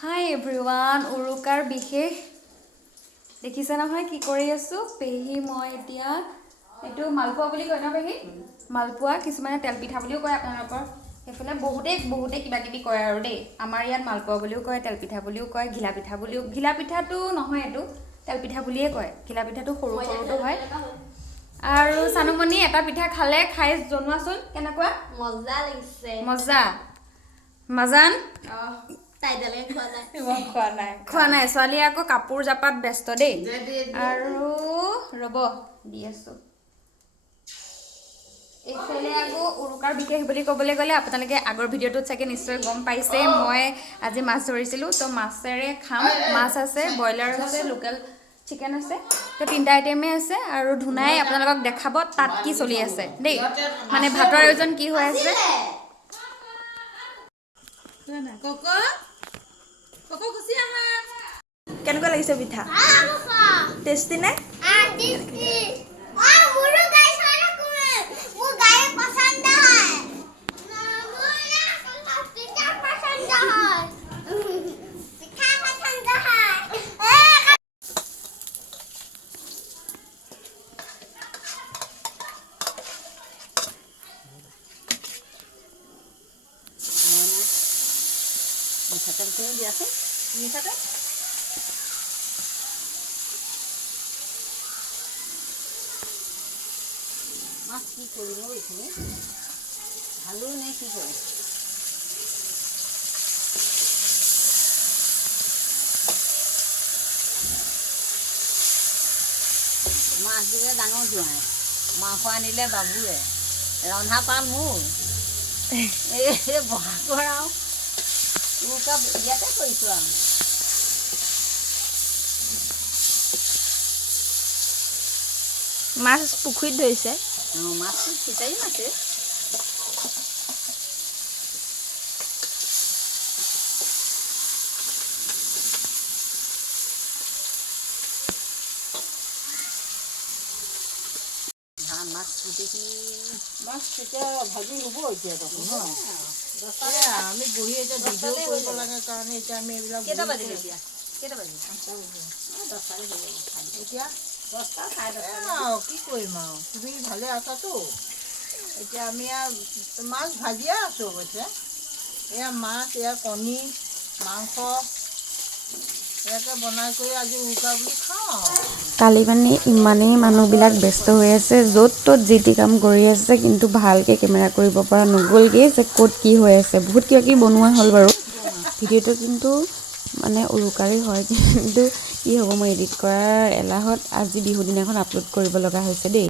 হাই everyone উৰুকাৰ বিশেষ দেখিছে নহয় কি কৰি আছো পেহি মই এতিয়া এইটো মালপোৱা বুলি কয় ন পেহি মালপোৱা কিছুমানে তেল পিঠা বুলিও কয় আপোনালোকৰ সেইফালে বহুতে কিবা কিবি কয় আৰু দেই আমাৰ ইয়াত মালপোৱা বুলিও কয় তেল পিঠা বুলিও কয় ঘিলা পিঠা বুলিও ঘিলা পিঠাটো নহয় এইটো তেল পিঠা বুলিয়ে কয় ঘিলা পিঠাটো সৰু সৰুটো হয় আৰু সানুমণি এটা পিঠা খালে খাই জনোৱাচোন কেনেকুৱা মজা লাগিছে মজা মাজান খোৱা নাই ছোৱালী আকৌ কাপোৰ জাপাত ব্যস্ত দেই আৰু ৰ'ব দি আছো এইফালে আকৌ উৰুকাৰ বিশেষ বুলি ক'বলৈ গ'লে আপোনালোকে আগৰ ভিডিঅ'টোত চাগে নিশ্চয় গম পাইছে মই আজি মাছ ধৰিছিলোঁ তো মাছেৰে খাম মাছ আছে ব্ৰইলাৰ আছে লোকেল চিকেন আছে তো তিনিটা আইটেমেই আছে আৰু ধুনাই আপোনালোকক দেখাব তাত কি চলি আছে দেই মানে ভাতৰ আয়োজন কি হৈ আছে কেনেকুৱা লাগিছে পিঠা টেষ্টি নে মিঠাতেলখিনি দিয়াচোন মিঠাতেল মাছ কি কৰিম এইখিনি ভালো নে কি কৰিম মাছ দিলে ডাঙৰ জোঁৱাই মাংস আনিলে বাবুৱে ৰন্ধা পাল মোৰ এই বহাগৰ আৰু উৰুকা ইয়াতে কৰিছোঁ আৰু মাছ পুখুৰীত ধৰিছে অঁ মাছটো ফিচাৰী মাছে মাছ গোটেইখিনি মাছ এতিয়া ভাজি হ'ব এতিয়া দেখোন ন আমি বহি এতিয়া ভিডিঅ' কৰিব লাগে কাৰণে এতিয়া আমি এইবিলাক কেইটা বাজিলে এতিয়া কেইটা বাজিলে 10টালৈ হৈ যাব এতিয়া 10টা 10:30 কি কৰিম আৰু তুমি ভালে আছাতো এতিয়া আমি মাছ ভাজিয়ে আছোঁ অৱশ্যে এয়া মাছ এয়া কণী মাংস ইয়াকে বনাই কৰি আজি উৰুকা বুলি খাওঁ কালি মানে ইমানেই মানুহবিলাক ব্যস্ত হৈ আছে য'ত ত'ত যি টি কাম কৰি আছে কিন্তু ভালকৈ কেমেৰা কৰিব পৰা নগ'লগৈ যে ক'ত কি হৈ আছে বহুত কিবা কিবি বনোৱা হ'ল বাৰু ভিডিঅ'টো কিন্তু মানে উৰুকাৰেই হয় কিন্তু কি হ'ব মই এডিট কৰাৰ এলাহত আজি বিহু দিনাখন আপলোড কৰিব লগা হৈছে দেই